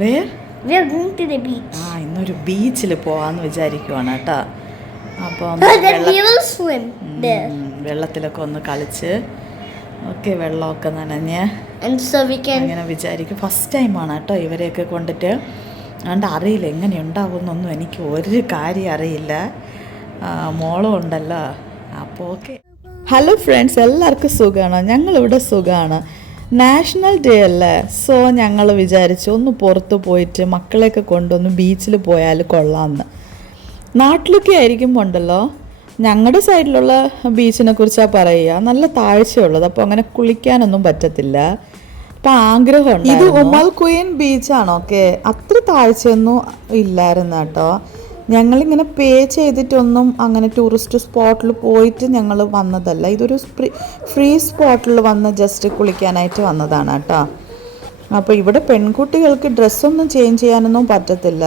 Where? We are going to the beach. ഇന്നൊരു ബീച്ചിൽ പോവാന്ന് വിചാരിക്കുവാണ് കേട്ടോ. അപ്പം We will swim there. വെള്ളത്തിലൊക്കെ ഒന്ന് കളിച്ച് ഓക്കെ വെള്ളമൊക്കെ നനഞ്ഞ് And so we can. അങ്ങനെ വിചാരിക്കും. ഫസ്റ്റ് ടൈമാണ് കേട്ടോ ഇവരെയൊക്കെ കൊണ്ടിട്ട്. അതുകൊണ്ട് അറിയില്ല എങ്ങനെ ഉണ്ടാവുമെന്നൊന്നും എനിക്ക് ഒരു കാര്യം അറിയില്ല. മോളും ഉണ്ടല്ലോ. അപ്പോൾ ഓക്കെ. ഹലോ ഫ്രണ്ട്സ്, എല്ലാവർക്കും സുഖമാണോ? ഞങ്ങളിവിടെ സുഖമാണ്. നാഷണൽ ഡേ അല്ലേ, സോ ഞങ്ങൾ വിചാരിച്ചു ഒന്ന് പുറത്ത് പോയിട്ട് മക്കളെയൊക്കെ കൊണ്ടൊന്ന് ബീച്ചിൽ പോയാൽ കൊള്ളാമെന്ന്. നാട്ടിലൊക്കെ ആയിരിക്കുമ്പോൾ ഉണ്ടല്ലോ, ഞങ്ങളുടെ സൈഡിലുള്ള ബീച്ചിനെ കുറിച്ചാണ് പറയുക. നല്ല താഴ്ചയുള്ളത്, അപ്പോൾ അങ്ങനെ കുളിക്കാനൊന്നും പറ്റത്തില്ല. അപ്പം ആഗ്രഹമുണ്ട്. ഇത് ഉമൽ കുയിൻ ബീച്ചാണോ? ഓക്കെ, അത്ര താഴ്ചയൊന്നും ഇല്ലായിരുന്നു കേട്ടോ. ഞങ്ങളിങ്ങനെ പേ ചെയ്തിട്ടൊന്നും അങ്ങനെ ടൂറിസ്റ്റ് സ്പോട്ടിൽ പോയിട്ട് ഞങ്ങൾ വന്നതല്ല. ഇതൊരു ഫ്രീ സ്പോട്ടിൽ വന്ന് ജസ്റ്റ് കുളിക്കാനായിട്ട് വന്നതാണ് കേട്ടോ. അപ്പോൾ ഇവിടെ പെൺകുട്ടികൾക്ക് ഡ്രസ്സൊന്നും ചേഞ്ച് ചെയ്യാനൊന്നും പറ്റത്തില്ല.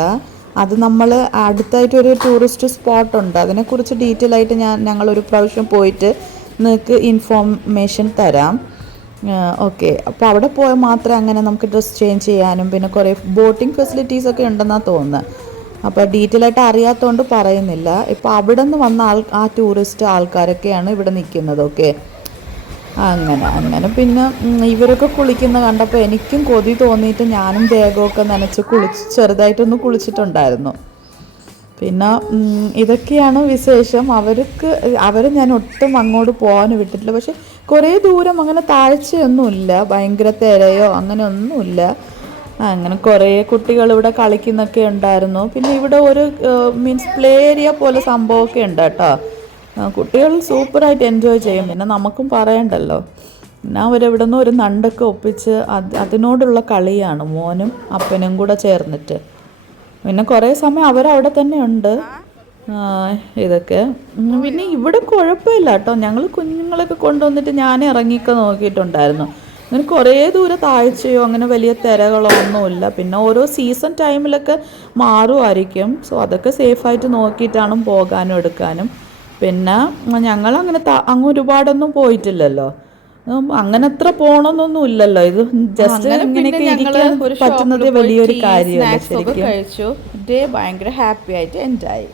അത് നമ്മൾ അടുത്തായിട്ടൊരു ടൂറിസ്റ്റ് സ്പോട്ടുണ്ട്, അതിനെക്കുറിച്ച് ഡീറ്റെയിൽ ആയിട്ട് ഞങ്ങളൊരു പ്രാവശ്യം പോയിട്ട് നിങ്ങൾക്ക് ഇൻഫോർമേഷൻ തരാം. ഓക്കെ, അപ്പോൾ അവിടെ പോയാൽ മാത്രമേ അങ്ങനെ നമുക്ക് ഡ്രസ്സ് ചേഞ്ച് ചെയ്യാനും പിന്നെ കുറേ ബോട്ടിംഗ് ഫെസിലിറ്റീസൊക്കെ ഉണ്ടെന്നാണ് തോന്നുന്നത്. അപ്പോൾ ഡീറ്റെയിൽ ആയിട്ട് അറിയാത്തതുകൊണ്ട് പറയുന്നില്ല. ഇപ്പോൾ അവിടെ നിന്ന് വന്ന ആ ടൂറിസ്റ്റ് ആൾക്കാരൊക്കെയാണ് ഇവിടെ നിൽക്കുന്നത്. ഓക്കെ, അങ്ങനെ പിന്നെ ഇവരൊക്കെ കുളിക്കുന്ന കണ്ടപ്പോൾ എനിക്കും കൊതി തോന്നിയിട്ട് ഞാനും ദേഹമൊക്കെ നനച്ച് ചെറുതായിട്ടൊന്ന് കുളിച്ചിട്ടുണ്ടായിരുന്നു. പിന്നെ ഇതൊക്കെയാണ് വിശേഷം. അവർ ഞാൻ ഒട്ടും അങ്ങോട്ട് പോകാൻ വിട്ടിട്ടില്ല. പക്ഷെ കുറേ ദൂരം അങ്ങനെ താഴ്ചയൊന്നുമില്ല, ഭയങ്കര തിരയോ അങ്ങനെ ഒന്നുമില്ല. അങ്ങനെ കുറേ കുട്ടികൾ ഇവിടെ കളിക്കുന്നൊക്കെ ഉണ്ടായിരുന്നു. പിന്നെ ഇവിടെ ഒരു മീൻസ് പ്ലേ ഏരിയ പോലെ സംഭവമൊക്കെ ഉണ്ട് കേട്ടോ. കുട്ടികൾ സൂപ്പറായിട്ട് എൻജോയ് ചെയ്യും. പിന്നെ നമുക്കും പറയണ്ടല്ലോ. പിന്നെ അവരെവിടെ നിന്ന് ഒരു നണ്ടൊക്കെ ഒപ്പിച്ച് അതിനോടുള്ള കളിയാണ് മോനും അപ്പനും കൂടെ ചേർന്നിട്ട്. പിന്നെ കുറേ സമയം അവരവിടെ തന്നെ ഉണ്ട്. ഇതൊക്കെ പിന്നെ ഇവിടെ കുഴപ്പമില്ല കേട്ടോ. ഞങ്ങൾ കുഞ്ഞുങ്ങളൊക്കെ കൊണ്ടുവന്നിട്ട് ഞാൻ ഇറങ്ങിയൊക്കെ നോക്കിയിട്ടുണ്ടായിരുന്നു. അങ്ങനെ കുറേ ദൂരം താഴ്ചയോ അങ്ങനെ വലിയ തിരകളോ ഒന്നുമില്ല. പിന്നെ ഓരോ സീസൺ ടൈമിലൊക്കെ മാറുമായിരിക്കും. സോ അതൊക്കെ സേഫായിട്ട് നോക്കിയിട്ടാണ് പോകാനും എടുക്കാനും. പിന്നെ ഞങ്ങളങ്ങനെ അങ്ങ് ഒരുപാടൊന്നും പോയിട്ടില്ലല്ലോ, അങ്ങനെ അത്ര പോകണമെന്നൊന്നും ഇല്ലല്ലോ. ഇത് ജസ്റ്റ് ഇങ്ങനെയൊക്കെ ഇരിക്കാൻ പറ്റുന്നത് വലിയൊരു കാര്യമല്ല. ശരിക്കും കഴിച്ചു. ഡേ ഭയങ്കര ഹാപ്പി ആയിട്ട് എൻജോയ്.